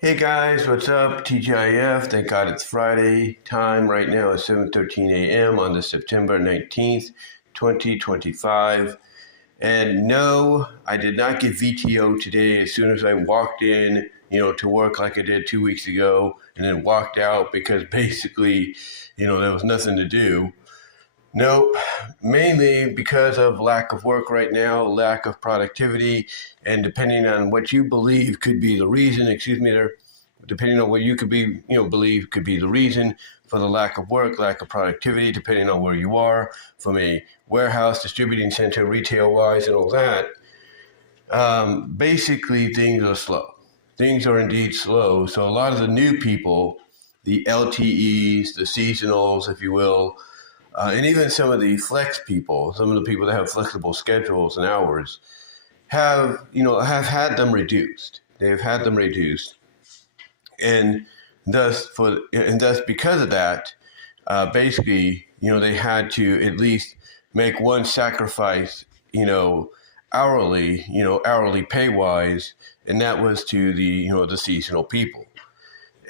Hey guys, what's up? TGIF. Thank God it's Friday. Time right now is 7:13 a.m. on the September 19th, 2025. And no, I did not get VTO today as soon as I walked in, to work like I did 2 weeks ago and then walked out because basically, there was nothing to do. Nope, mainly because of lack of work right now, lack of productivity, and depending on what you believe could be the reason, depending on what you could be, believe could be the reason for the lack of work, lack of productivity, depending on where you are, from a warehouse, distributing center, retail wise, and all that. Basically, things are slow. Things are indeed slow. So a lot of the new people, the LTEs, the seasonals, if you will, and even some of the flex people, some of the people that have flexible schedules and hours, have had them reduced. They've had them reduced, and thus because of that, basically, they had to at least make one sacrifice, hourly pay wise, and that was to the seasonal people.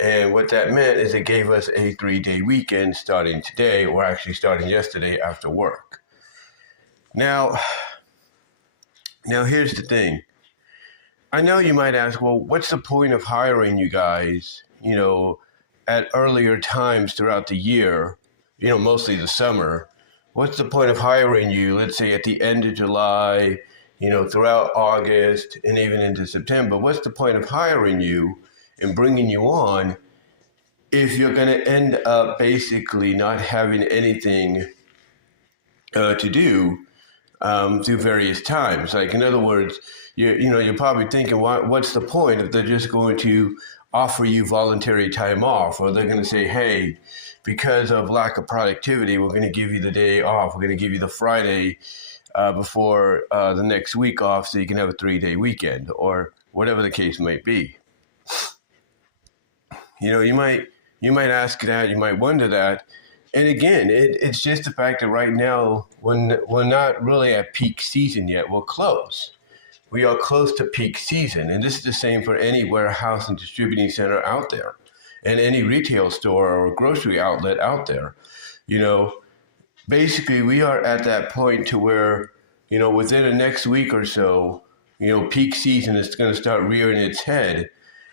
And what that meant is it gave us a 3-day weekend starting today, or actually starting yesterday after work. Now here's the thing. I know you might ask, well, what's the point of hiring you guys, at earlier times throughout the year, mostly the summer? What's the point of hiring you, let's say at the end of July, throughout August and even into September? What's the point of hiring you and bringing you on if you're going to end up basically not having anything to do through various times? Like, in other words, you're probably thinking, what's the point if they're just going to offer you voluntary time off, or they're going to say, hey, because of lack of productivity, we're going to give you the day off. We're going to give you the Friday before the next week off so you can have a 3-day weekend, or whatever the case might be. You might ask that, you might wonder that. And again, it's just the fact that right now we're not really at peak season yet. We're close. We are close to peak season. And this is the same for any warehouse and distributing center out there, and any retail store or grocery outlet out there. Basically, we are at that point to where, within the next week or so, peak season is going to start rearing its head.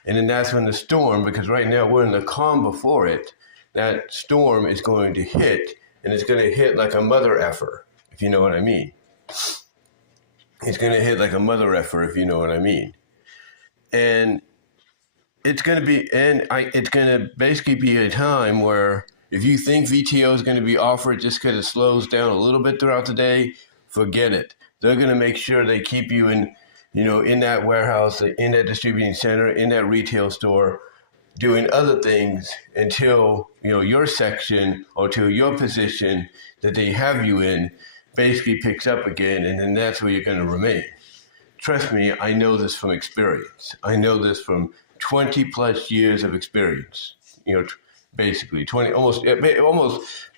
And then that's when the storm, because right now we're in the calm before it, that storm is going to hit, and it's going to hit like a mother effer, if you know what I mean. It's going to hit like a mother effer, if you know what I mean. And it's going to basically be a time where if you think VTO is going to be offered just because it slows down a little bit throughout the day, forget it. They're going to make sure they keep you in that warehouse, in that distributing center, in that retail store, doing other things until, your section or to your position that they have you in basically picks up again, and then that's where you're going to remain. Trust me, I know this from experience. I know this from 20 plus years of experience. Basically almost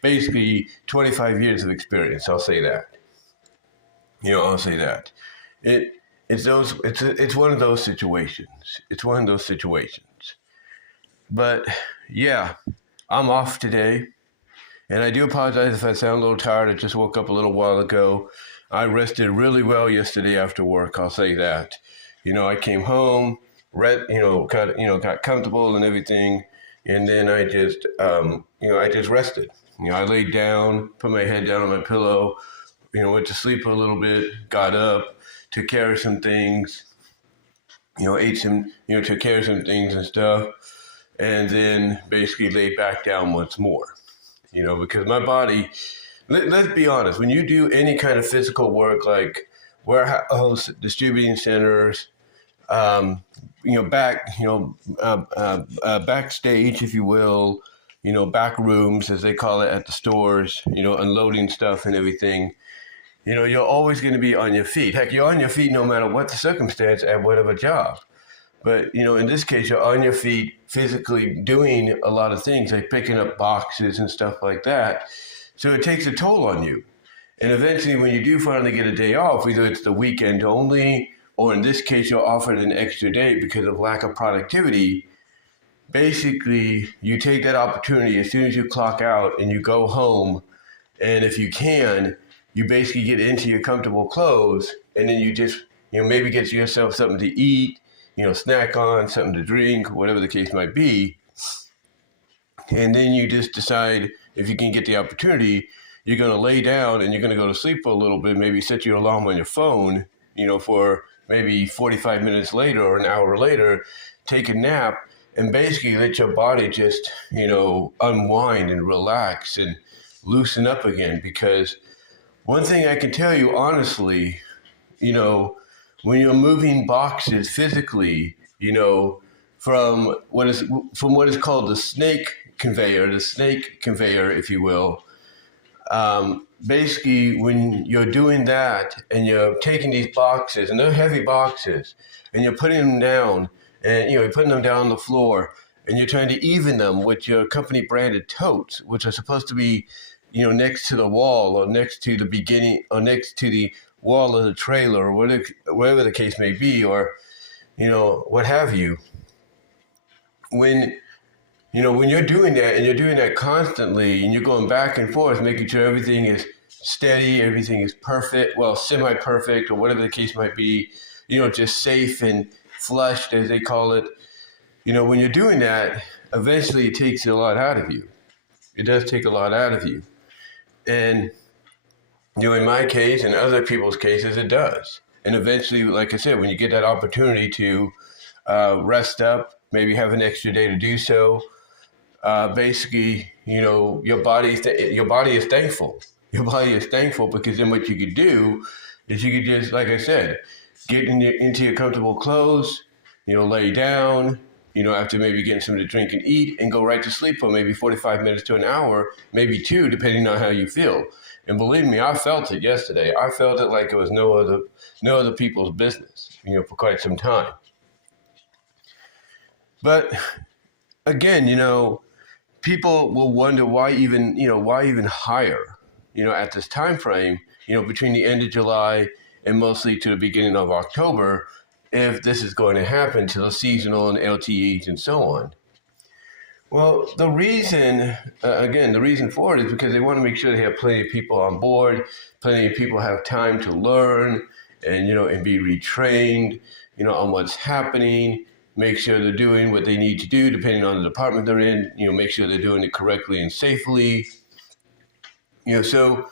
basically 25 years of experience. I'll say that. I'll say that. It's one of those situations. It's one of those situations. But yeah, I'm off today. And I do apologize if I sound a little tired. I just woke up a little while ago. I rested really well yesterday after work. I'll say that. I came home, got comfortable and everything, and then I just rested. I laid down, put my head down on my pillow, went to sleep for a little bit, got up, took care of some things, took care of some things and stuff, and then basically laid back down once more. Because my body, let's be honest, when you do any kind of physical work like warehouse, distributing centers, backstage, if you will, back rooms, as they call it at the stores, unloading stuff and everything, you're always going to be on your feet. Heck, you're on your feet no matter what the circumstance at whatever job. But, in this case, you're on your feet physically doing a lot of things like picking up boxes and stuff like that. So it takes a toll on you. And eventually when you do finally get a day off, either it's the weekend only, or in this case, you're offered an extra day because of lack of productivity, basically you take that opportunity as soon as you clock out and you go home. And if you can, you basically get into your comfortable clothes, and then you just, maybe get yourself something to eat, snack on, something to drink, whatever the case might be. And then you just decide, if you can get the opportunity, you're going to lay down and you're going to go to sleep for a little bit, maybe set your alarm on your phone, for maybe 45 minutes later or an hour later, take a nap, and basically let your body just, unwind and relax and loosen up again. Because one thing I can tell you honestly, when you're moving boxes physically, from what is called the snake conveyor, if you will. Basically, when you're doing that and you're taking these boxes, and they're heavy boxes, and you're putting them down, and you're putting them down on the floor, and you're trying to even them with your company branded totes, which are supposed to be, next to the wall, or next to the beginning, or next to the wall of the trailer, or whatever the case may be, or what have you. When you're doing that, and you're doing that constantly, and you're going back and forth, making sure everything is steady, everything is perfect, well, semi-perfect, or whatever the case might be, just safe and flushed, as they call it. When you're doing that, eventually it takes a lot out of you. It does take a lot out of you. And, in my case and other people's cases, it does. And eventually, like I said, when you get that opportunity to rest up, maybe have an extra day to do so, basically, your body is thankful. Your body is thankful, because then what you could do is you could just, like I said, get into your comfortable clothes, lay down, after maybe getting something to drink and eat, and go right to sleep for maybe 45 minutes to an hour, maybe 2, depending on how you feel. And believe me, I felt it yesterday. I felt it like it was no other people's business, for quite some time. But again, people will wonder why even hire, at this time frame, between the end of July and mostly to the beginning of October, if this is going to happen to the seasonal and LTEs and so on. Well, the reason for it is because they want to make sure they have plenty of people on board, plenty of people have time to learn and, and be retrained, on what's happening. Make sure they're doing what they need to do, depending on the department they're in. Make sure they're doing it correctly and safely. So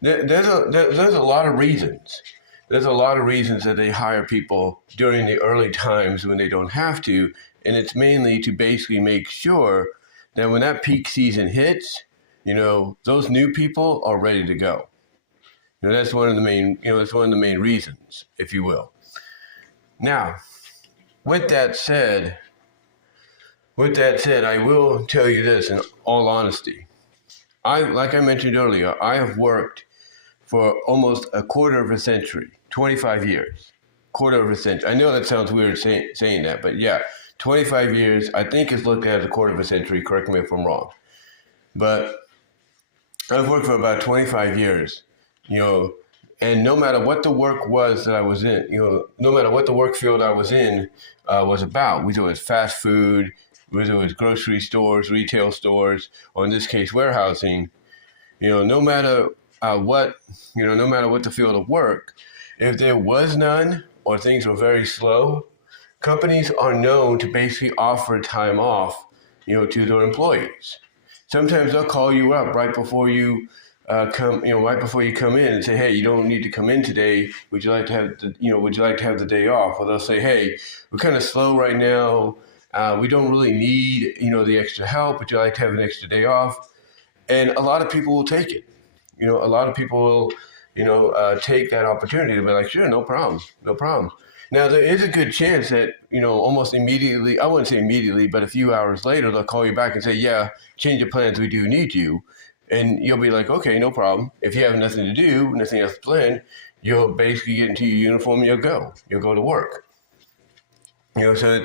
there's a lot of reasons. There's a lot of reasons that they hire people during the early times when they don't have to, and it's mainly to basically make sure that when that peak season hits, those new people are ready to go. That's one of the main. That's one of the main reasons, if you will. Now, with that said, I will tell you this in all honesty. Like I mentioned earlier, I have worked for almost a quarter of a century, 25 years, quarter of a century. I know that sounds weird saying that, but yeah, 25 years, I think is looked at as a quarter of a century. Correct me if I'm wrong. But I've worked for about 25 years, and no matter what the work was that I was in, no matter what the work field I was in was about, whether it was fast food, whether it was grocery stores, retail stores, or in this case, warehousing, no matter what the field of work, if there was none or things were very slow, companies are known to basically offer time off, to their employees. Sometimes they'll call you up right before you come in and say, hey, you don't need to come in today. Would you like to have the day off? Or they'll say, hey, we're kind of slow right now. We don't really need, the extra help. Would you like to have an extra day off? And a lot of people will take it. A lot of people will, take that opportunity to be like, sure, no problem. Now, there is a good chance that, almost immediately, I wouldn't say immediately, but a few hours later, they'll call you back and say, yeah, change your plans. We do need you. And you'll be like, okay, no problem. If you have nothing to do, nothing else planned, you'll basically get into your uniform and you'll go to work. So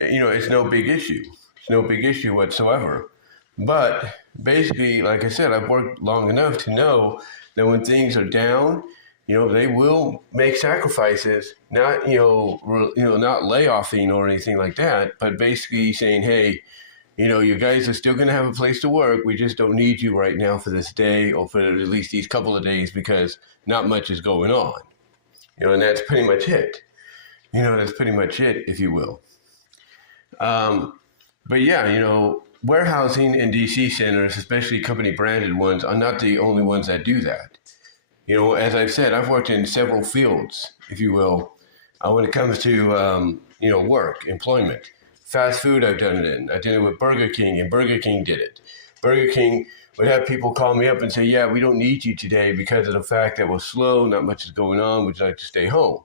it's no big issue. It's no big issue whatsoever. But basically, like I said, I've worked long enough to know that when things are down, they will make sacrifices, not, not layoffing or anything like that, but basically saying, hey, you guys are still going to have a place to work. We just don't need you right now for this day or for at least these couple of days because not much is going on. And that's pretty much it. That's pretty much it, if you will. But yeah, warehousing and DC centers, especially company branded ones, are not the only ones that do that. As I've said, I've worked in several fields, if you will, when it comes to, work, employment. Fast food, I've done it in. I did it with Burger King, and Burger King did it. Burger King would have people call me up and say, yeah, we don't need you today because of the fact that we're slow, not much is going on, would you like to stay home?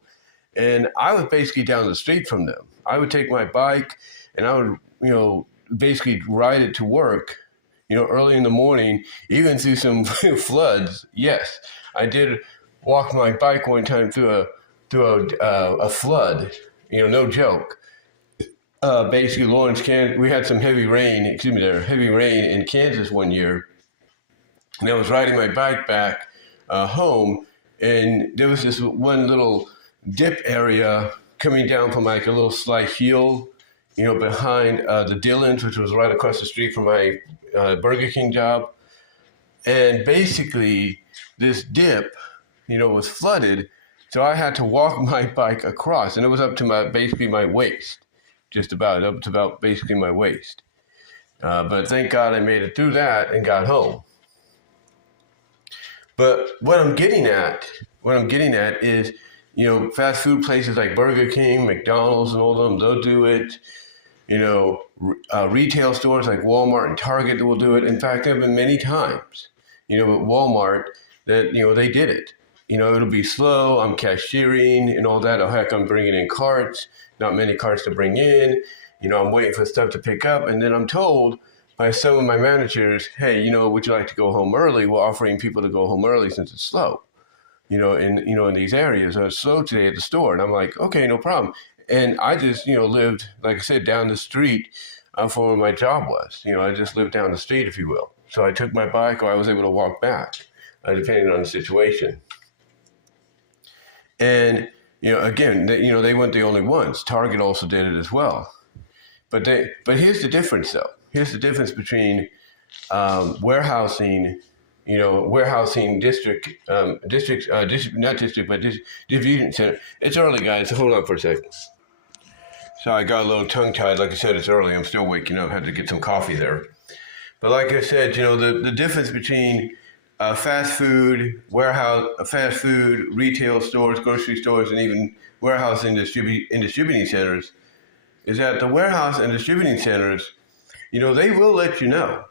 And I was basically down the street from them. I would take my bike and I would, basically ride it to work, early in the morning, even through some floods. Yes, I did walk my bike one time through a flood, no joke. Basically, Lawrence, Kansas, we had some heavy rain in Kansas one year. And I was riding my bike back home, and there was this one little dip area coming down from like a little slight hill, behind the Dillons, which was right across the street from my Burger King job. And basically, this dip, was flooded, so I had to walk my bike across, and it was up to basically my waist, just about up to about basically my waist. But thank God I made it through that and got home. But what I'm getting at is, fast food places like Burger King, McDonald's, and all of them, they'll do it. Retail stores like Walmart and Target will do it. In fact, there have been many times, with Walmart that, they did it. It'll be slow, I'm cashiering and all that. Oh, heck, I'm bringing in carts, not many carts to bring in. I'm waiting for stuff to pick up. And then I'm told by some of my managers, hey, would you like to go home early? We're offering people to go home early since it's slow, in these areas. It's slow today at the store. And I'm like, okay, no problem. And I just, lived, like I said, down the street from where my job was. I just lived down the street, if you will. So I took my bike or I was able to walk back, depending on the situation. And, again, they weren't the only ones. Target also did it as well. But here's the difference, though. Here's the difference between warehousing, warehousing distribution center. It's early, guys. Hold on for a second. So I got a little tongue-tied. Like I said, it's early. I'm still waking up. I had to get some coffee there. But like I said, the difference between fast food, retail stores, grocery stores, and even warehouse and distributing centers is that the warehouse and distributing centers, they will let you know.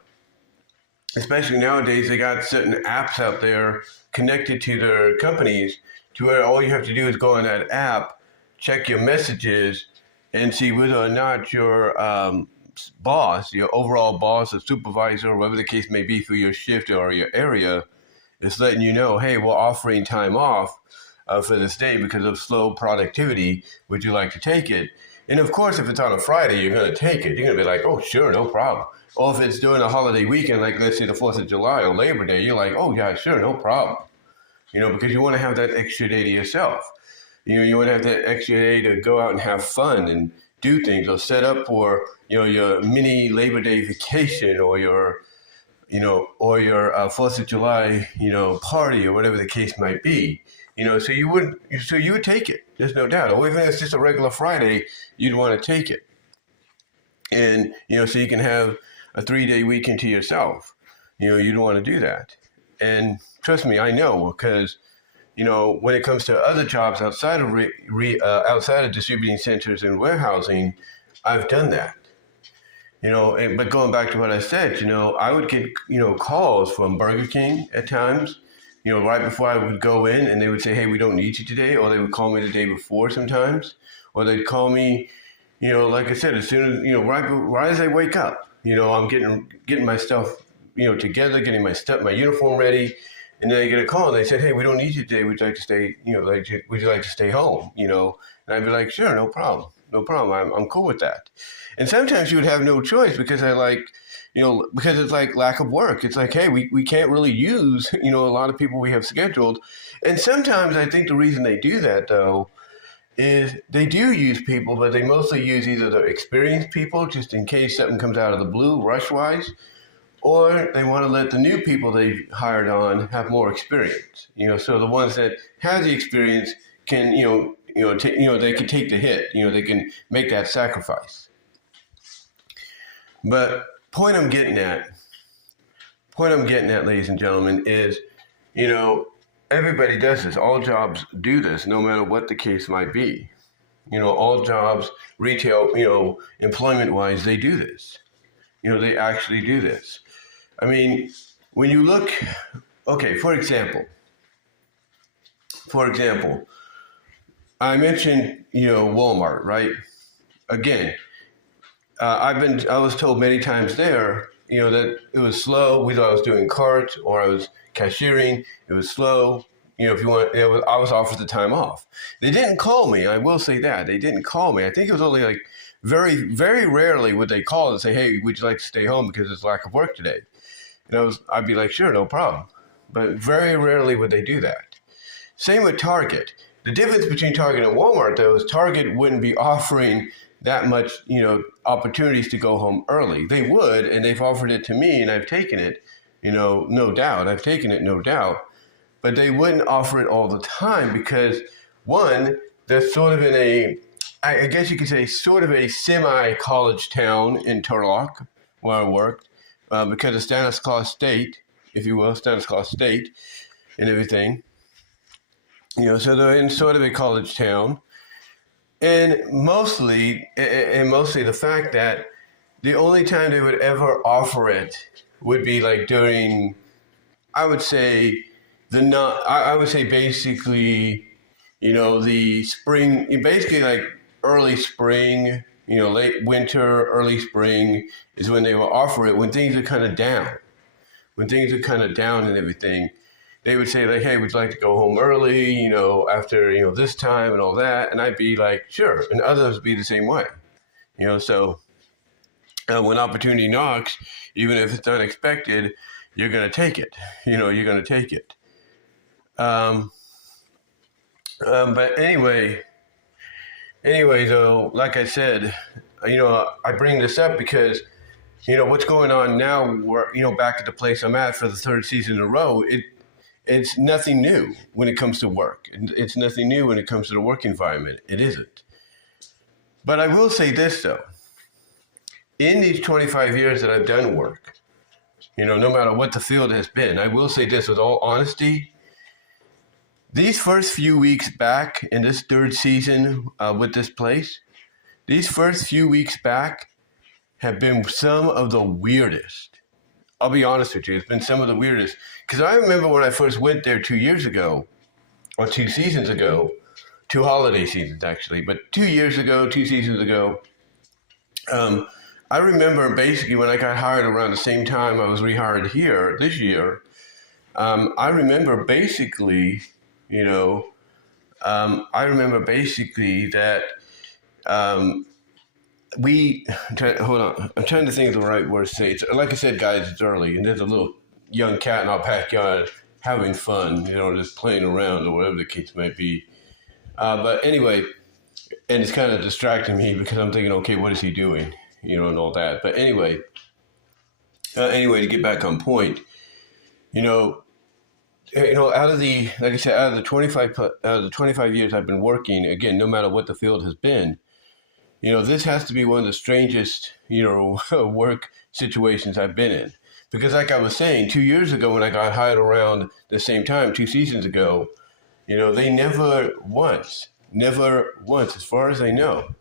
Especially nowadays, they got certain apps out there connected to their companies to where all you have to do is go on that app, check your messages, and see whether or not your boss, your overall boss or supervisor, or whatever the case may be for your shift or your area, is letting you know, hey, we're offering time off for this day because of slow productivity. Would you like to take it? And of course, if it's on a Friday, you're going to take it. You're going to be like, oh, sure, no problem. Or if it's during a holiday weekend, like let's say the 4th of July or Labor Day, you're like, oh, yeah, sure, no problem. Because you want to have that extra day to yourself. You want to have that extra day to go out and have fun and do things, or set up for, your mini Labor Day vacation or your 4th of July, party or whatever the case might be. So you would take it. There's no doubt. Or even if it's just a regular Friday, you'd want to take it. And, so you can have a 3-day weekend to yourself. You'd want to do that. And trust me, I know, because, when it comes to other jobs outside of outside of distributing centers and warehousing, I've done that. But going back to what I said, I would get, calls from Burger King at times, right before I would go in, and they would say, hey, we don't need you today. Or they would call me the day before sometimes. Or they'd call me, like I said, as soon as, right as I wake up, I'm getting my stuff, together, getting my uniform ready. And then I get a call and they said, hey, we don't need you today. Would you like to stay, would you like to stay home? And I'd be like, sure, no problem. No problem. I'm cool with that. And sometimes you would have no choice because I like, because it's like lack of work. It's like, hey, we can't really use, a lot of people we have scheduled. And sometimes I think the reason they do that, though, is they do use people, but they mostly use either the experienced people just in case something comes out of the blue rush-wise, or they want to let the new people they hired on have more experience. So the ones that have the experience can, they can take the hit. They can make that sacrifice. But point I'm getting at, ladies and gentlemen, is, everybody does this. All jobs do this, no matter what the case might be. All jobs, retail, employment-wise, they do this. They actually do this. I mean, when you look, okay, for example, I mentioned, Walmart, right? Again, I was told many times there, that it was slow. We thought I was doing carts or I was cashiering. It was slow. If you want, I was offered the time off. They didn't call me. I will say that they didn't call me. I think it was only like very, very rarely would they call and say, "Hey, would you like to stay home because there's lack of work today?" And I'd be like, "Sure, no problem." But very rarely would they do that. Same with Target. The difference between Target and Walmart, though, is Target wouldn't be offering that much, opportunities to go home early. They would, and they've offered it to me, and I've taken it, no doubt. I've taken it, no doubt. But they wouldn't offer it all the time because, one, they're sort of in I guess you could say, sort of a semi-college town in Turlock, where I worked, because of Stanislaus State, if you will, Stanislaus State and everything. So they're in sort of a college town. And mostly the fact that the only time they would ever offer it would be like during, I would say basically, the spring, basically like early spring, late winter, early spring is when they will offer it when things are kind of down. When things are kind of down and everything, they would say like, "Hey, would you like to go home early, after, this time and all that?" And I'd be like, "Sure." And others would be the same way, so when opportunity knocks, even if it's unexpected, you're going to take it, you're going to take it. But anyway, though, like I said, I bring this up because, what's going on now, back at the place I'm at for the third season in a row, it's nothing new when it comes to work. It's nothing new when it comes to the work environment. It isn't. But I will say this, though. In these 25 years that I've done work, no matter what the field has been, I will say this with all honesty. These first few weeks back in this third season with this place, these first few weeks back have been some of the weirdest. I'll be honest with you, it's been some of the weirdest. Because I remember when I first went there 2 years ago, or 2 seasons ago, 2 holiday seasons actually, but 2 years ago, 2 seasons ago, I remember basically when I got hired around the same time I was rehired here this year, I remember basically that hold on. I'm trying to think of the right words to say. It's, like I said, guys, it's early, and there's a little young cat in our backyard having fun, just playing around or whatever the case might be. But anyway, and it's kind of distracting me because I'm thinking, okay, what is he doing? And all that. But anyway, to get back on point, out of the, like I said, out of the 25 years I've been working, again, no matter what the field has been, this has to be one of the strangest, work situations I've been in. Because like I was saying, 2 years ago when I got hired around the same time, 2 seasons ago, they never once, as far as I know,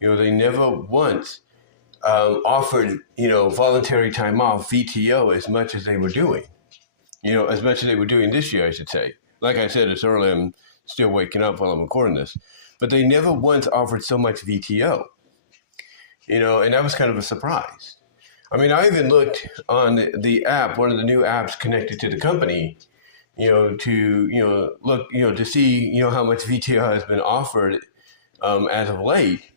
they never once offered, voluntary time off, VTO, as much as they were doing. As much as they were doing this year, I should say. Like I said, it's early. I'm still waking up while I'm recording this. But they never once offered so much VTO. And that was kind of a surprise. I mean, I even looked on the app, one of the new apps connected to the company, to, look, to see, how much VTO has been offered as of late.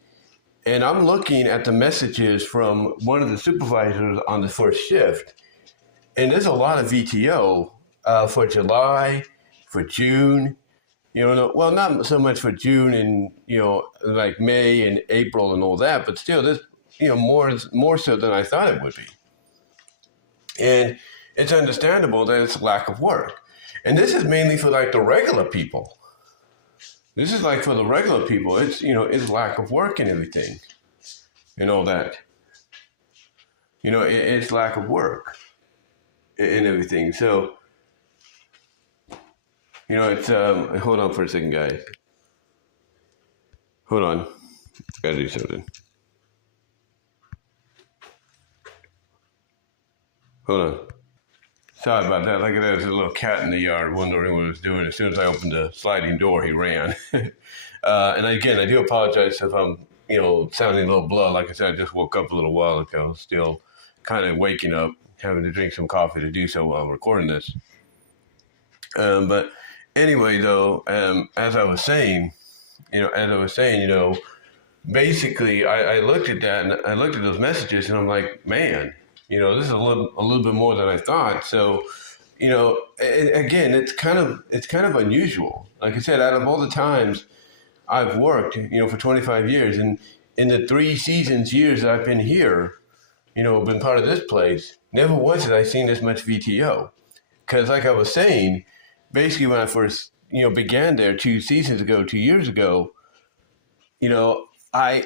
And I'm looking at the messages from one of the supervisors on the first shift, and there's a lot of VTO for July, for June. Well, not so much for June and like May and April and all that, but still, there's more so than I thought it would be. And it's understandable that it's lack of work. And this is mainly for like the regular people. This is like for the regular people. It's it's lack of work and everything, and all that. It's lack of work and everything. So it's hold on for a second, guys. Hold on, gotta do something. Hold on. Sorry about that. Like there's a little cat in the yard wondering what he was doing. As soon as I opened the sliding door, he ran. And again, I do apologize if I'm, sounding a little blah. Like I said, I just woke up a little while ago, still kind of waking up, having to drink some coffee to do so while I'm recording this. But anyway, though, as I was saying, basically, I looked at that and I looked at those messages and I'm like, man, this is a little bit more than I thought. So, again, it's kind of unusual. Like I said, out of all the times I've worked, for 25 years, and in the 3 years that I've been here, been part of this place, never once have I seen this much VTO. Because like I was saying, basically when I first, began there 2 years ago, I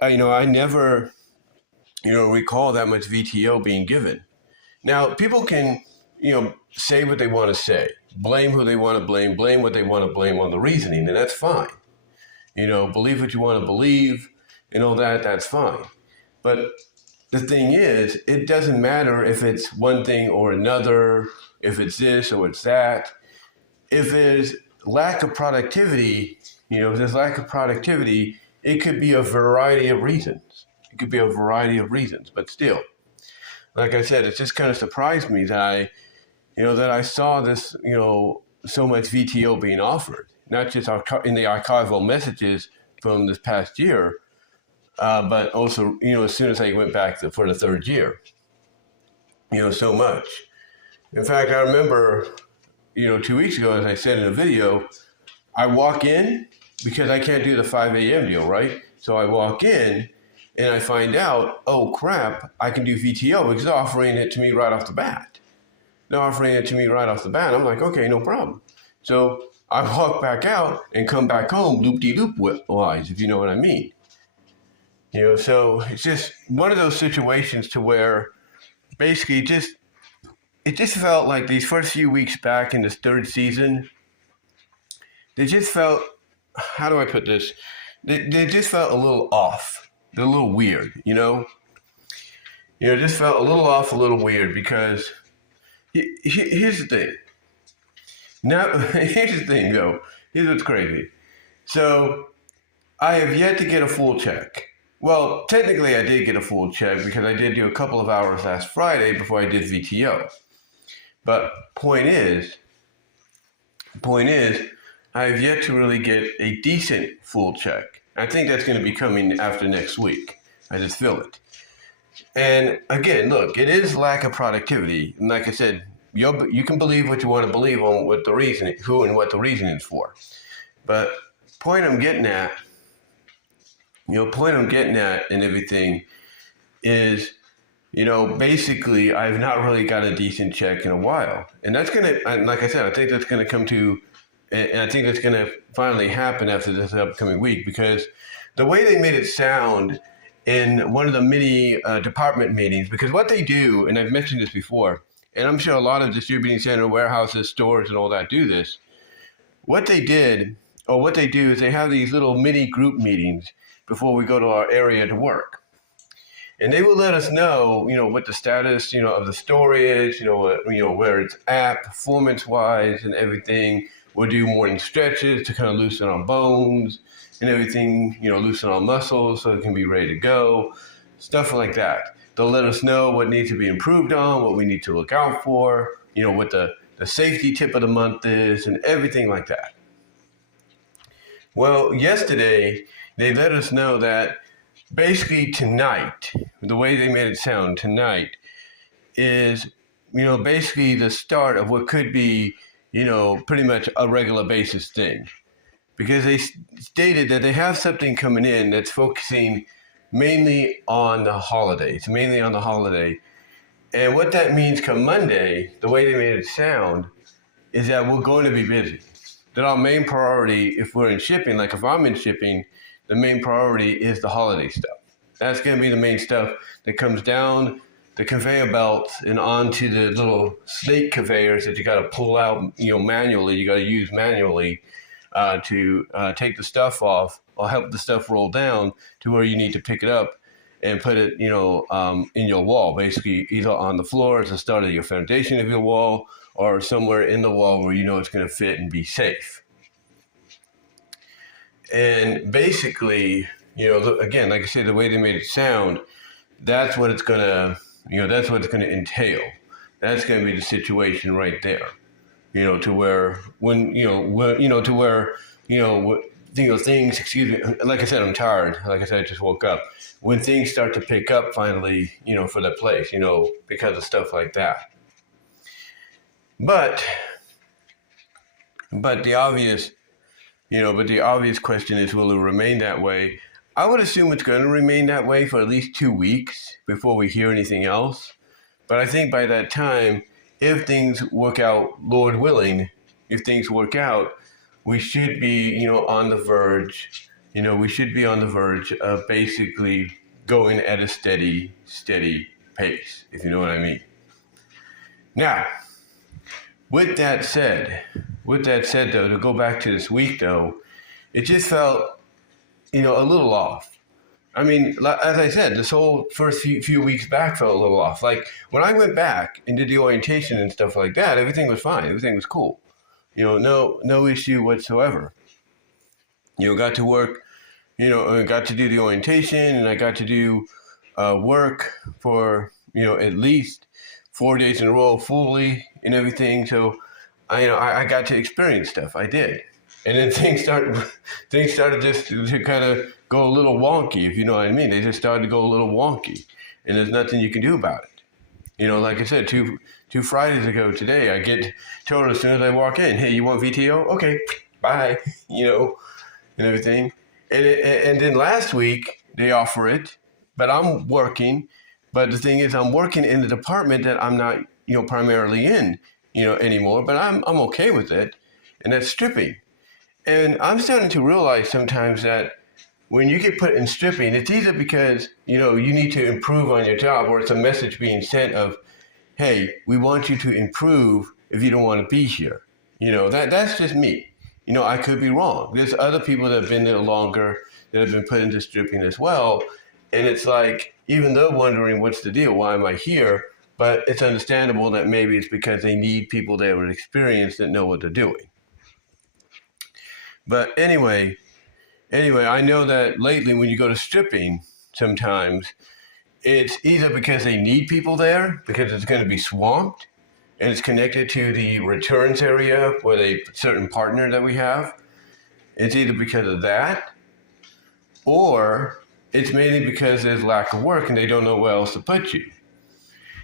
never recall that much VTO being given. Now, people can, say what they want to say, blame who they want to blame what they want to blame on the reasoning, and that's fine. Believe what you want to believe and all that, that's fine. But the thing is, it doesn't matter if it's one thing or another, if it's this or it's that. If there's lack of productivity, it could be a variety of reasons. But still, like I said, it just kind of surprised me that I saw this, so much VTO being offered, not just in the archival messages from this past year, but also, as soon as I went back for the 3rd year, so much. In fact, I remember, 2 weeks ago, as I said in a video, I walk in because I can't do the 5 a.m. deal, right? So I walk in and I find out, oh crap, I can do VTO because they're offering it to me right off the bat. I'm like, okay, no problem. So I walk back out and come back home loop-de-loop wise, if you know what I mean. So it's just one of those situations to where basically it just felt like these first few weeks back in this 3rd season, they just felt, how do I put this? They just felt a little off. They're a little weird, it just felt a little off, a little weird because here's the thing. Now, here's the thing, though. Here's what's crazy. So I have yet to get a full check. Well, technically I did get a full check because I did do a couple of hours last Friday before I did VTO. But point is, I have yet to really get a decent full check. I think that's going to be coming after next week. I just feel it. And again, look, it is lack of productivity. And like I said, you can believe what you want to believe on what the reason, who and what the reason is for. But point I'm getting at and everything is, basically I've not really got a decent check in a while. And that's going to, like I said, I think that's going to come to, and I think that's going to finally happen after this upcoming week, because the way they made it sound in one of the mini department meetings, because what they do, and I've mentioned this before, and I'm sure a lot of distributing center warehouses, stores, and all that do this. What they do is they have these little mini group meetings before we go to our area to work. And they will let us know, what the status, of the store is, where it's at performance-wise and everything. We'll do morning stretches to kind of loosen our bones and everything, loosen our muscles so it can be ready to go, stuff like that. They'll let us know what needs to be improved on, what we need to look out for, what the safety tip of the month is, and everything like that. Well, yesterday, they let us know that basically tonight, the way they made it sound tonight is, basically the start of what could be, pretty much a regular basis thing. Because they stated that they have something coming in that's focusing mainly on the holidays, mainly on the holiday. And what that means come Monday, the way they made it sound, is that we're going to be busy. That our main priority, if we're in shipping, like if I'm in shipping, the main priority is the holiday stuff. That's going to be the main stuff that comes down the conveyor belts and onto the little snake conveyors that you got to pull out, manually. You got to use manually to take the stuff off or help the stuff roll down to where you need to pick it up and put it, in your wall, basically either on the floor as the start of your foundation of your wall or somewhere in the wall where it's going to fit and be safe. And basically, again, like I said, the way they made it sound, that's what it's going to, that's what it's going to entail. That's going to be the situation right there. To where things, excuse me, like I said, I'm tired. Like I said, I just woke up. When things start to pick up finally, for the place, because of stuff like that. But the obvious, question is, will it remain that way? I would assume it's going to remain that way for at least 2 weeks before we hear anything else. But I think by that time, if things work out, Lord willing, if things work out, we should be, on the verge, of basically going at a steady pace, if you know what I mean. Now, with that said, though, to go back to this week, though, it just felt, a little off. I mean, as I said, this whole first few weeks back felt a little off. Like, when I went back and did the orientation and stuff like that, everything was fine. Everything was cool. No issue whatsoever. Got to work, got to do the orientation, and I got to do work for, at least 4 days in a row fully and everything. So, I got to experience stuff. I did. And then things started just to kind of go a little wonky, if you know what I mean. They just started to go a little wonky, and there's nothing you can do about it. Like I said, two Fridays ago today, I get told as soon as I walk in, hey, you want VTO? Okay, bye, and everything. And then last week, they offer it, but I'm working. But the thing is, I'm working in the department that I'm not, primarily in, anymore, but I'm okay with it, and that's stripping. And I'm starting to realize sometimes that when you get put in stripping, it's either because, you need to improve on your job, or it's a message being sent of, hey, we want you to improve if you don't want to be here. That's just me. I could be wrong. There's other people that have been there longer that have been put into stripping as well. And it's like, even though wondering what's the deal, why am I here? But it's understandable that maybe it's because they need people that are experienced that know what they're doing. But anyway, I know that lately when you go to stripping, sometimes it's either because they need people there because it's going to be swamped and it's connected to the returns area with a certain partner that we have. It's either because of that, or it's mainly because there's lack of work and they don't know where else to put you.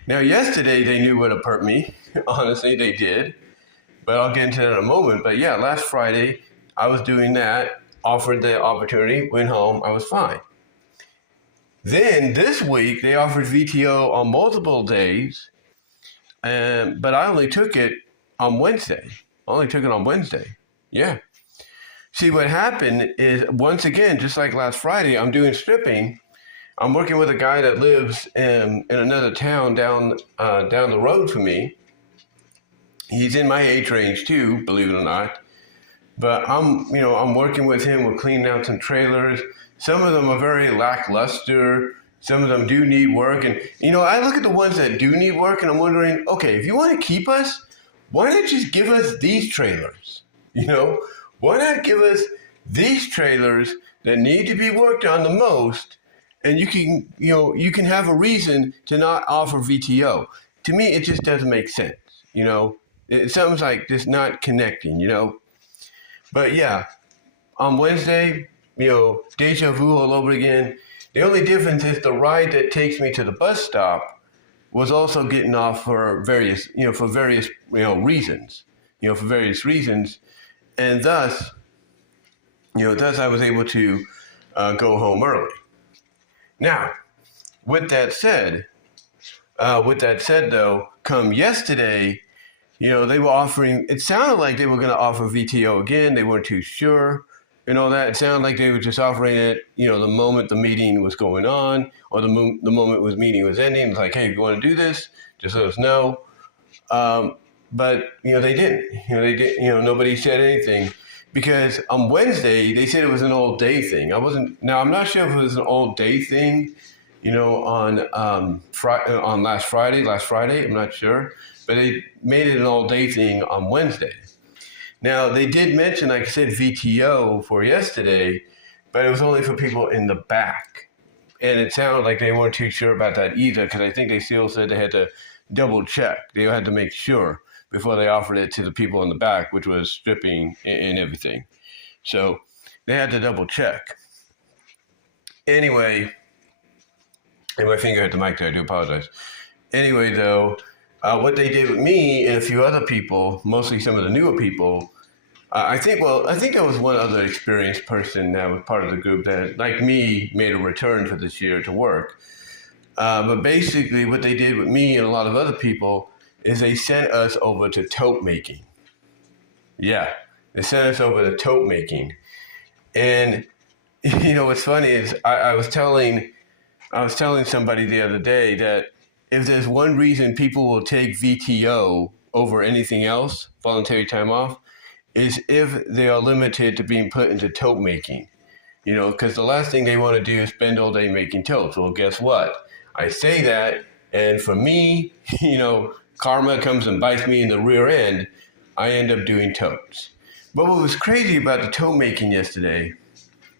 Now, yesterday they knew where to put me. Honestly, they did. But I'll get into that in a moment. But yeah, last Friday, I was doing that, offered the opportunity, went home, I was fine. Then this week, they offered VTO on multiple days, but I only took it on Wednesday. Yeah. See, what happened is, once again, just like last Friday, I'm doing stripping. I'm working with a guy that lives in another town down the road from me. He's in my age range too, believe it or not. But I'm working with him. We're cleaning out some trailers. Some of them are very lackluster. Some of them do need work. And, I look at the ones that do need work and I'm wondering, okay, if you want to keep us, why not just give us these trailers? Why not give us these trailers that need to be worked on the most, and you can have a reason to not offer VTO. To me, it just doesn't make sense. It sounds like just not connecting, But yeah, on Wednesday, deja vu all over again. The only difference is the ride that takes me to the bus stop was also getting off for various, reasons, for various reasons. And thus, I was able to go home early. Now, with that said, though, come yesterday, they were offering, it sounded like they were going to offer VTO again. They weren't too sure and all that. It sounded like they were just offering it, the moment the meeting was going on or the moment the meeting was ending. It's like, hey, if you want to do this, just let us know. But, they didn't. Nobody said anything. Because on Wednesday, they said it was an all day thing. I'm not sure if it was an all day thing, on last Friday, I'm not sure. But they made it an all day thing on Wednesday. Now, they did mention, like I said, VTO for yesterday, but it was only for people in the back. And it sounded like they weren't too sure about that either, because I think they still said they had to double check. They had to make sure before they offered it to the people in the back, which was stripping and everything. So they had to double check. Anyway, and my finger hit the mic there, I do apologize. Anyway, though, what they did with me and a few other people, mostly some of the newer people, I think there was one other experienced person that was part of the group that, like me, made a return for this year to work. But basically what they did with me and a lot of other people is they sent us over to tote making. Yeah, they sent us over to tote making. And, what's funny is I was telling somebody the other day that if there's one reason people will take VTO over anything else, voluntary time off, is if they are limited to being put into tote making. Because the last thing they want to do is spend all day making totes. Well, guess what? I say that, and for me, karma comes and bites me in the rear end. I end up doing totes. But what was crazy about the tote making yesterday,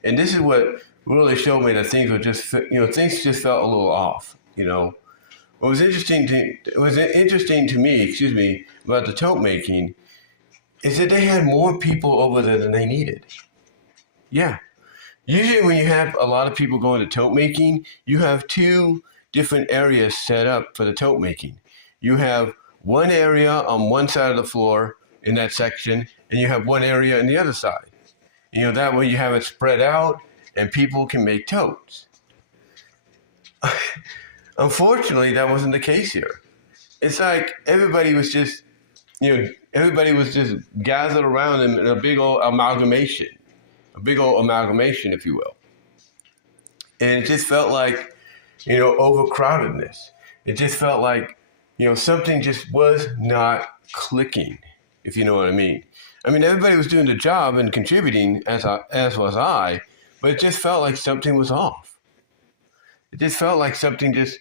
and this is what really showed me that things were just, things just felt a little off. What was interesting to me, about the tote making, is that they had more people over there than they needed. Yeah. Usually when you have a lot of people going to tote making, you have two different areas set up for the tote making. You have one area on one side of the floor in that section, and you have one area on the other side. That way you have it spread out and people can make totes. Unfortunately, that wasn't the case here. It's like everybody was just gathered around in a big old amalgamation, if you will. And it just felt like, overcrowdedness. It just felt like, something just was not clicking, if you know what I mean. I mean, everybody was doing the job and contributing, as was I, but it just felt like something was off. It just felt like something just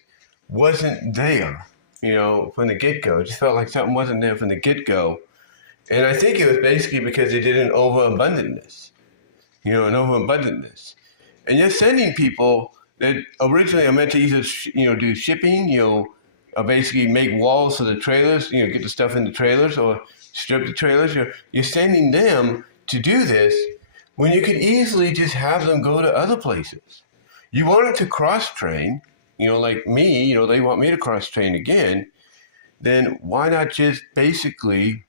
wasn't there, from the get-go. It just felt like something wasn't there from the get-go. And I think it was basically because they did an overabundantness, an overabundantness. And you're sending people that originally are meant to either, do shipping, basically make walls for the trailers, get the stuff in the trailers or strip the trailers. You're sending them to do this when you could easily just have them go to other places. You wanted to cross-train, like me, they want me to cross-train again, then why not just basically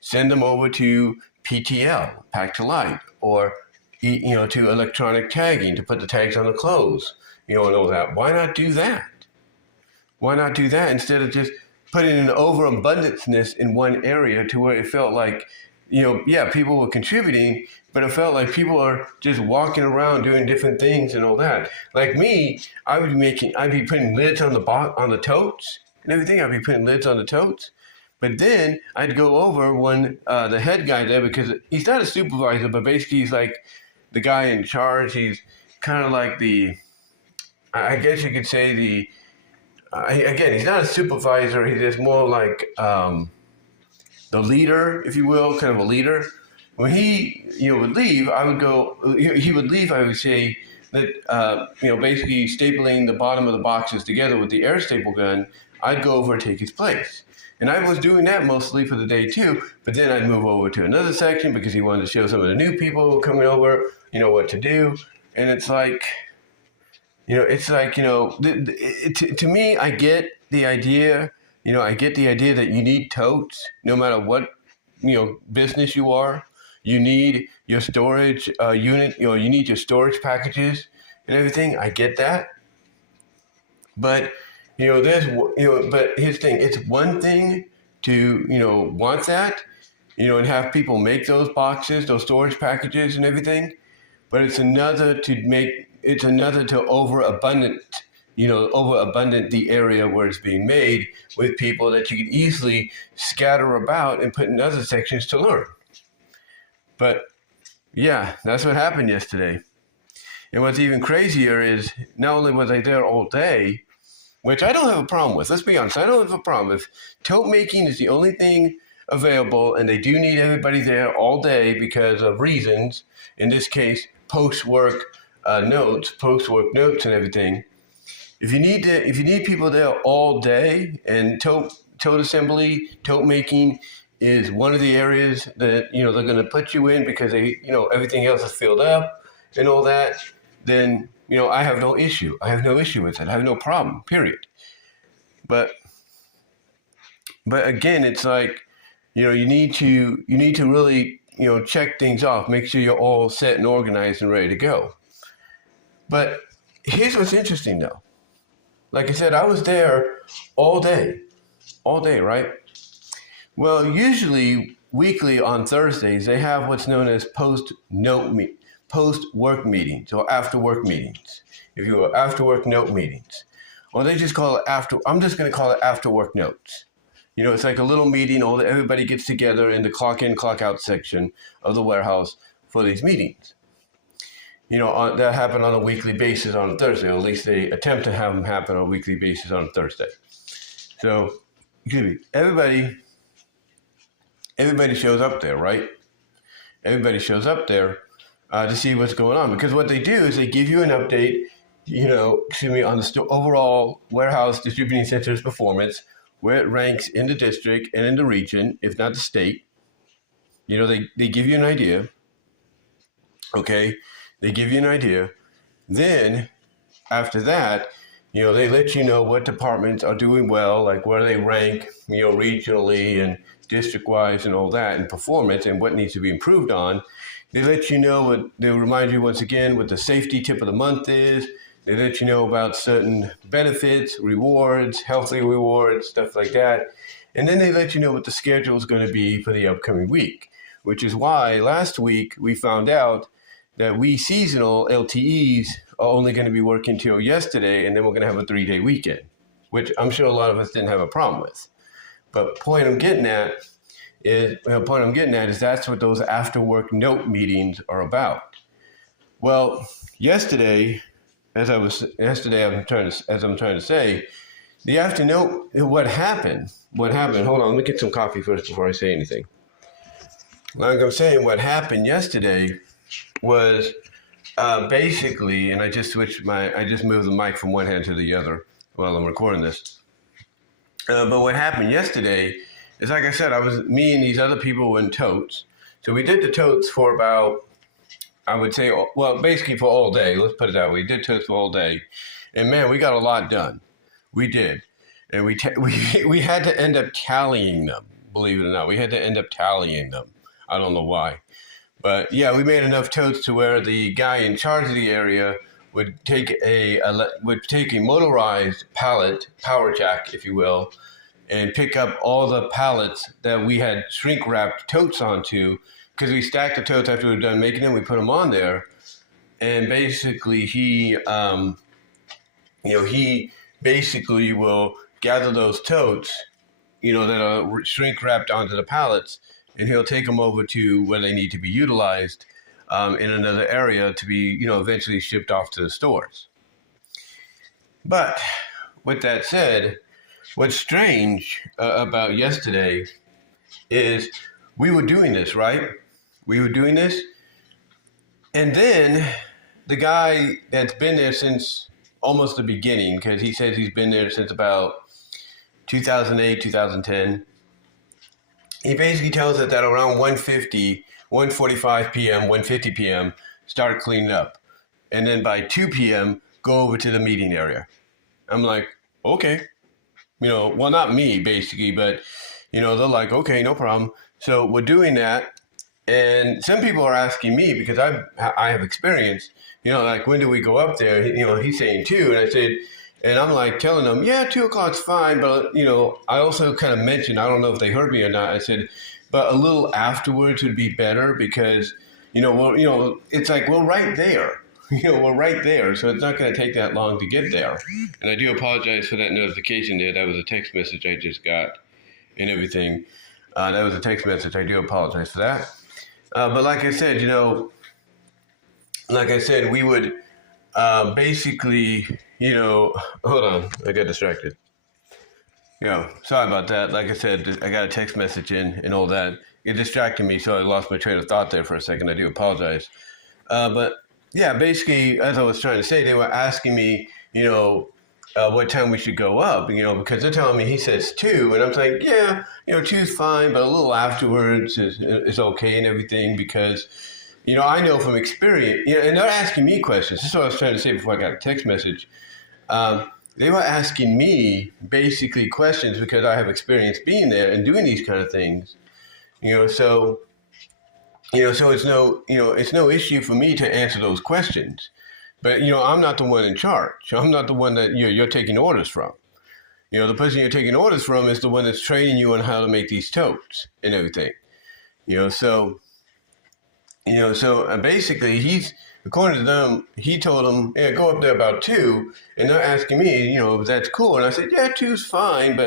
send them over to PTL, Pack to Light, or, to electronic tagging to put the tags on the clothes, and all that. Why not do that? Why not do that instead of just putting an overabundance in one area to where it felt like, people were contributing, but it felt like people are just walking around doing different things and all that. Like me, I'd be putting lids on the totes and everything. I'd be putting lids on the totes. But then I'd go over when the head guy there, because he's not a supervisor, but basically he's like the guy in charge. He's kind of like I guess you could say again, he's not a supervisor. He's just more like the leader, if you will, kind of a leader. When he, would leave, I would go, he would leave, I would say that, basically stapling the bottom of the boxes together with the air staple gun, I'd go over and take his place. And I was doing that mostly for the day too, but then I'd move over to another section because he wanted to show some of the new people coming over, what to do. And it's like, to me, I get the idea. I get the idea that you need totes no matter what, business you are. You need your storage unit, you need your storage packages and everything. I get that. But, but here's the thing, it's one thing to, want that, and have people make those boxes, those storage packages and everything. But it's another to overabundant the area where it's being made with people that you can easily scatter about and put in other sections to learn. But yeah, that's what happened yesterday. And what's even crazier is not only was I there all day, which I don't have a problem with. Let's be honest, I don't have a problem. If tote making is the only thing available and they do need everybody there all day because of reasons, in this case, post-work notes and everything. If you need people there all day, and tote assembly, tote making is one of the areas that they're going to put you in because they everything else is filled up and all that, then I have no issue. I have no issue with it. I have no problem. Period. But again, it's like you need to really check things off. Make sure you're all set and organized and ready to go. But here's what's interesting, though. Like I said, I was there all day, right? Well, usually weekly on Thursdays, they have what's known as post-work meetings or after-work meetings. If you will, after-work note meetings. Or they just call it I'm just going to call it after-work notes. It's like a little meeting, everybody gets together in the clock-in, clock-out section of the warehouse for these meetings. That happen on a weekly basis on a Thursday, or at least they attempt to have them happen on a weekly basis on a Thursday. So, everybody shows up there, right? Everybody shows up there to see what's going on. Because what they do is they give you an update, on the overall warehouse distributing center's performance, where it ranks in the district and in the region, if not the state. They give you an idea. Okay? They give you an idea. Then, after that, they let you know what departments are doing well, like where they rank, regionally and district-wise and all that, and performance and what needs to be improved on. They let you know they remind you once again what the safety tip of the month is. They let you know about certain benefits, rewards, healthy rewards, stuff like that. And then they let you know what the schedule is going to be for the upcoming week, which is why last week we found out that we seasonal LTEs are only going to be working till yesterday, and then we're going to have a 3-day weekend, which I'm sure a lot of us didn't have a problem with. But point I'm getting at is that's what those after-work note meetings are about. Well, yesterday, as I'm trying to say, the after note, what happened? Hold on, let me get some coffee first before I say anything. Like I'm saying, what happened yesterday was basically, and I just moved the mic from one hand to the other while I'm recording this. But what happened yesterday is, like I said, me and these other people were in totes. So we did the totes for about, I would say, well, basically for all day. Let's put it that way. We did totes for all day. And man, we got a lot done. We did. And we had to end up tallying them, believe it or not. We had to end up tallying them. I don't know why. But yeah, we made enough totes to where the guy in charge of the area would take a motorized pallet, power jack, if you will, and pick up all the pallets that we had shrink wrapped totes onto, because we stacked the totes after we were done making them. We put them on there, and basically he basically will gather those totes, that are shrink wrapped onto the pallets, and he'll take them over to where they need to be utilized in another area to be, eventually shipped off to the stores. But with that said, what's strange about yesterday is we were doing this, right? We were doing this. And then the guy that's been there since almost the beginning, because he says he's been there since about 2008, 2010, he basically tells us that around 1:45 p.m., 1:50 p.m., start cleaning up. And then by 2 p.m., go over to the meeting area. I'm like, okay. Well, not me, basically, but, they're like, okay, no problem. So we're doing that. And some people are asking me, because I have experience, like, when do we go up there? He's saying 2. And I said, and I'm like telling them, yeah, 2 o'clock's fine. But, I also kind of mentioned, I don't know if they heard me or not. I said, but a little afterwards would be better because, it's like, we're right there. We're right there. So it's not going to take that long to get there. And I do apologize for that notification there. That was a text message I just got and everything. That was a text message. I do apologize for that. But like I said, we would basically, hold on, I got distracted. Sorry about that. Like I said, I got a text message in and all that. It distracted me, so I lost my train of thought there for a second. I do apologize. But yeah, basically, as I was trying to say, they were asking me, what time we should go up, because they're telling me he says 2, and I'm like, yeah, 2's fine, but a little afterwards is okay and everything because, I know from experience, and they're asking me questions. This is what I was trying to say before I got a text message. They were asking me basically questions because I have experience being there and doing these kind of things, so it's no issue for me to answer those questions. But, I'm not the one in charge. I'm not the one that you're taking orders from. The person you're taking orders from is the one that's training you on how to make these totes and everything. So basically according to them, he told them, yeah, go up there about 2. And they're asking me, if that's cool. And I said, yeah, 2's fine.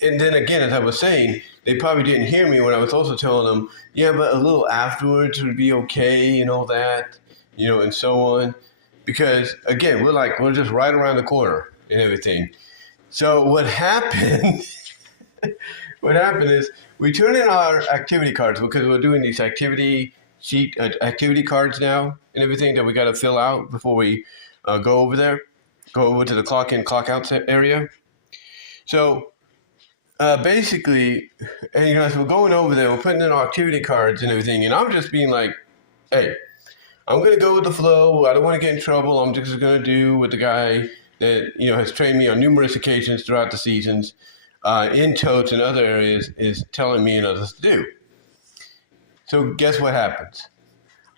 And then again, as I was saying, they probably didn't hear me when I was also telling them, yeah, but a little afterwards would be okay and all that, and so on. Because again, we're just right around the corner and everything. So what happened is we turn in our activity cards because we're doing these activity cards now and everything that we got to fill out before we go over to the clock in, clock out area. So basically, and as we're going over there, we're putting in our activity cards and everything, and I'm just being like, hey, I'm going to go with the flow. I don't want to get in trouble. I'm just going to do what the guy that, has trained me on numerous occasions throughout the seasons in totes and other areas is telling me and others to do. So guess what happens?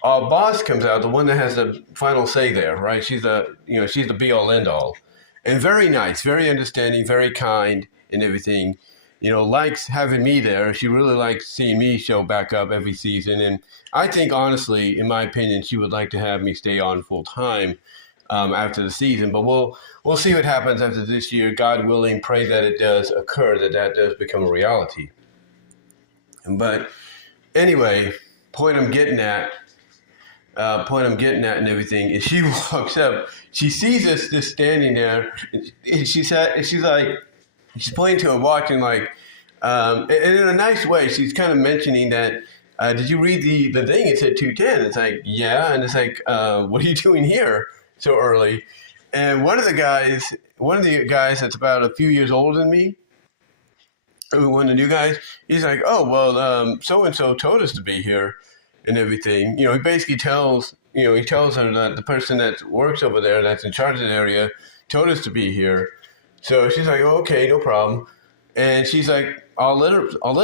Our boss comes out, the one that has the final say there, right? She's the be-all, end-all. And very nice, very understanding, very kind and everything. Likes having me there. She really likes seeing me show back up every season. And I think, honestly, in my opinion, she would like to have me stay on full time after the season. But we'll see what happens after this year. God willing, pray that it does occur, that does become a reality. But anyway, point I'm getting at and everything is she walks up, she sees us just standing there, and she's pointing to her watch and and in a nice way, she's kind of mentioning that, did you read the thing? It said 2:10. It's like, yeah. And it's like, what are you doing here so early? And one of the guys that's about a few years older than me, one of the new guys, he's like, oh, well, so-and-so told us to be here and everything. He basically tells her that the person that works over there that's in charge of the area told us to be here. So she's like, oh, okay, no problem. And she's like, I'll let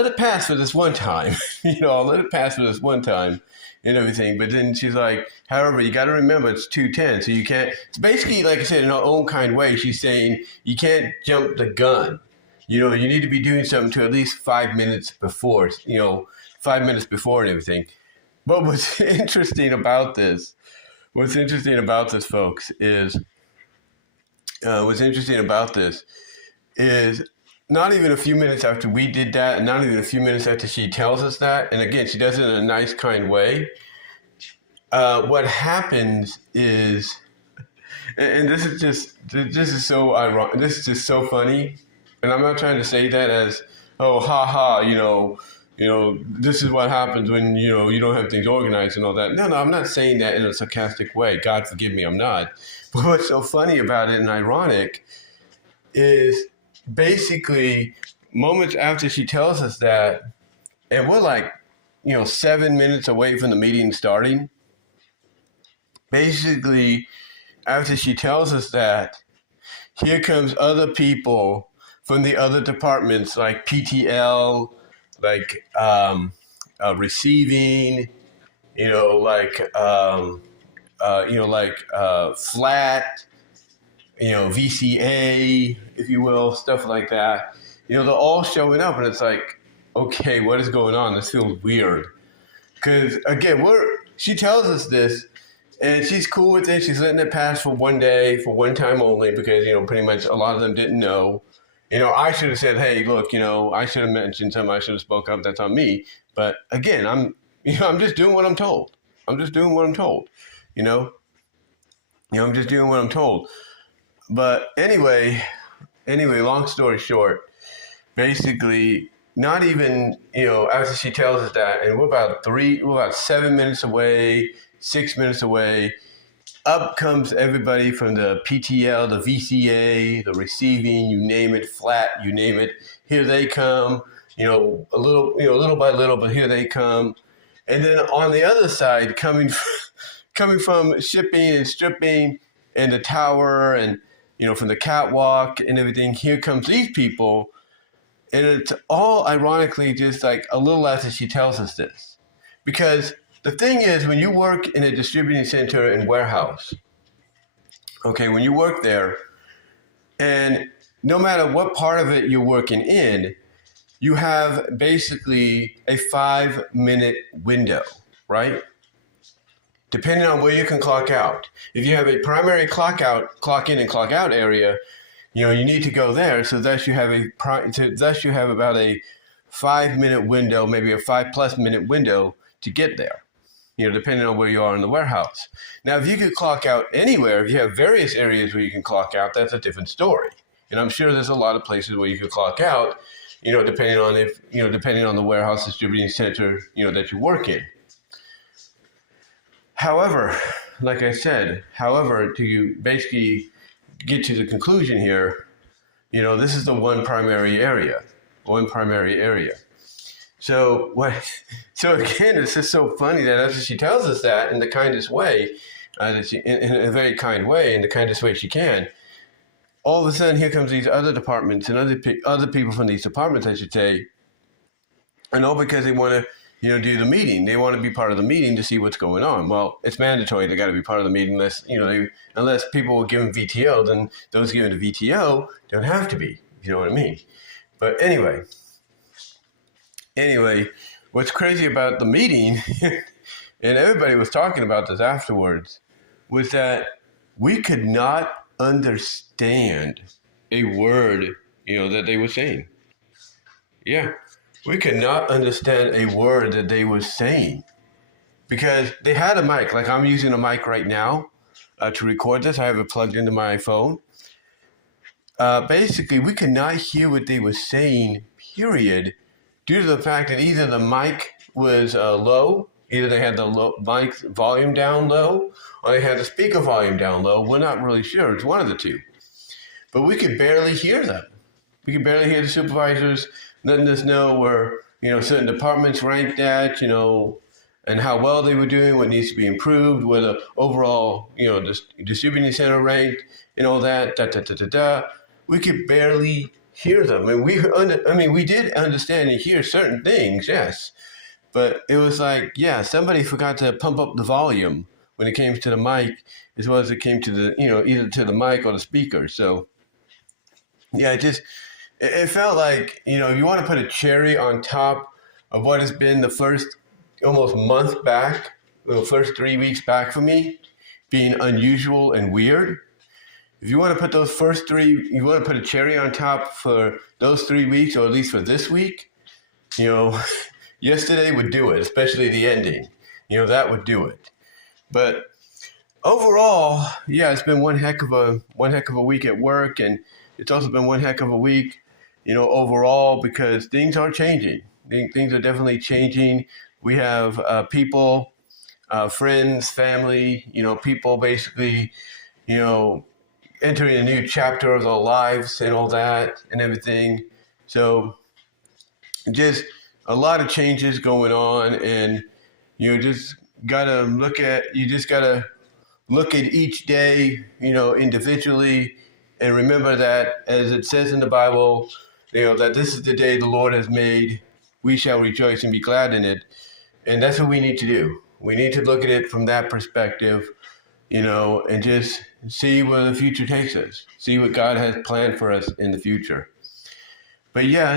it pass for this one time. I'll let it pass for this one time and everything. But then she's like, however, you got to remember it's 2:10. So you can't, it's basically, like I said, in her own kind way, she's saying you can't jump the gun. You need to be doing something to at least 5 minutes before, 5 minutes before and everything. But what's interesting about this, folks, is not even a few minutes after we did that, and not even a few minutes after she tells us that, and again, she does it in a nice, kind way, what happens is, and this is so ironic, this is just so funny, and I'm not trying to say that as, oh, ha, this is what happens when, you don't have things organized and all that. No, I'm not saying that in a sarcastic way. God forgive me, I'm not. But what's so funny about it and ironic is basically moments after she tells us that, and we're 7 minutes away from the meeting starting, basically, after she tells us that, here comes other people from the other departments like PTL, like receiving, flat, VCA, if you will, stuff like that. They're all showing up, and it's like, okay, what is going on? This feels weird. Because again, she tells us this, and she's cool with it. She's letting it pass for one day, for one time only, because pretty much a lot of them didn't know. I should have said, hey, look, I should have mentioned something. I should have spoke up. That's on me. But again, I'm just doing what I'm told. I'm just doing what I'm told. I'm just doing what I'm told. But anyway, long story short, basically, not even, after she tells us that, and we're about 7 minutes away, 6 minutes away, up comes everybody from the PTL, the VCA, the receiving, you name it, flat, you name it. Here they come, little by little, but here they come. And then on the other side, coming from shipping and stripping and the tower and, from the catwalk and everything, here comes these people. And it's all ironically just like a little after she tells us this. Because the thing is, when you work in a distributing center and warehouse, okay, when you work there, and no matter what part of it you're working in, you have basically a 5-minute window, right? Depending on where you can clock out. If you have a primary clock in and clock out area, you need to go there. So thus you have about a 5-minute window, maybe a 5+ minute window to get there. Depending on where you are in the warehouse. Now, if you could clock out anywhere, if you have various areas where you can clock out, that's a different story. And I'm sure there's a lot of places where you could clock out, depending on the warehouse distributing center, that you work in. However, like I said, to basically get to the conclusion here, this is the one primary area. So again, it's just so funny that after she tells us that in the kindest way, in a very kind way, in the kindest way she can, all of a sudden here comes these other departments and other people from these departments, I should say, and all because they want to, do the meeting. They want to be part of the meeting to see what's going on. Well, it's mandatory. They got to be part of the meeting unless people were given VTO, then those given the VTO don't have to be. You know what I mean? But anyway, what's crazy about the meeting, and everybody was talking about this afterwards, was that we could not understand a word, that they were saying. Yeah, we could not understand a word that they were saying because they had a mic. Like I'm using a mic right now to record this. I have it plugged into my phone. Basically, we could not hear what they were saying, period, due to the fact that either the mic was low, either they had the mic volume down low, or they had the speaker volume down low. We're not really sure. It's one of the two. But we could barely hear them. We could barely hear the supervisors letting us know where, certain departments ranked at, and how well they were doing, what needs to be improved, where the overall, distributing center ranked, and all that, We could barely hear them. And we did understand and hear certain things, yes. But it was like, somebody forgot to pump up the volume when it came to the mic, as well as it came to the, either to the mic or the speaker. So, it felt like, if you want to put a cherry on top of what has been the first almost month back, the first 3 weeks back for me, being unusual and weird. If you want to put you want to put a cherry on top for those 3 weeks, or at least for this week, yesterday would do it, especially the ending. That would do it. But overall, it's been one heck of a week at work, and it's also been one heck of a week, overall, because things are changing. Things are definitely changing. We have people, friends, family, people basically, entering a new chapter of their lives and all that and everything. So just a lot of changes going on, and you just gotta look at each day, individually, and remember that, as it says in the Bible, that this is the day the Lord has made. We shall rejoice and be glad in it. And that's what we need to do. We need to look at it from that perspective, and just see where the future takes us. See what God has planned for us in the future. But yeah,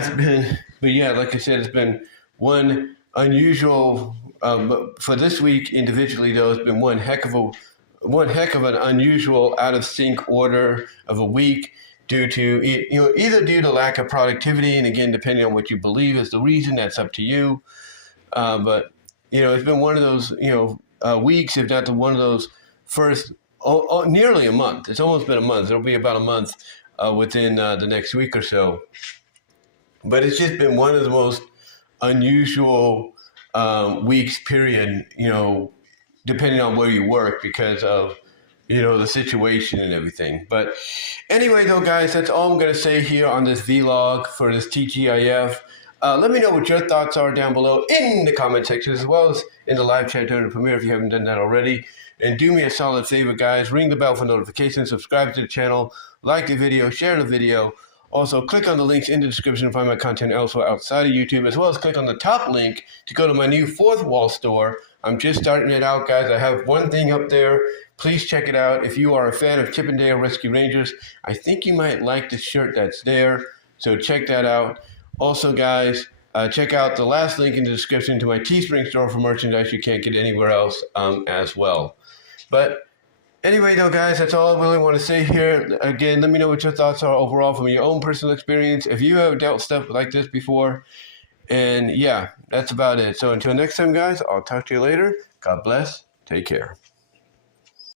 like I said, it's been one unusual. For this week individually, though, it's been one heck of an unusual, out of sync order of a week due to either due to lack of productivity, and again, depending on what you believe is the reason, that's up to you. But it's been one of those weeks, if not one of those first nearly a month. It's almost been a month. It'll be about a month within the next week or so. But it's just been one of the most unusual weeks, period, depending on where you work because of, the situation and everything. But anyway, though, guys, that's all I'm going to say here on this vlog for this TGIF. Let me know what your thoughts are down below in the comment section, as well as in the live chat during the premiere if you haven't done that already. And do me a solid favor, guys. Ring the bell for notifications, subscribe to the channel, like the video, share the video. Also, click on the links in the description to find my content elsewhere outside of YouTube, as well as click on the top link to go to my new fourth wall store. I'm just starting it out, guys. I have one thing up there. Please check it out. If you are a fan of Chippendale Rescue Rangers, I think you might like the shirt that's there. So check that out. Also, guys, check out the last link in the description to my Teespring store for merchandise you can't get anywhere else as well. But anyway, though, guys, that's all I really want to say here. Again, let me know what your thoughts are overall from your own personal experience, if you have dealt stuff like this before. And yeah, that's about it. So until next time, guys, I'll talk to you later. God bless. Take care.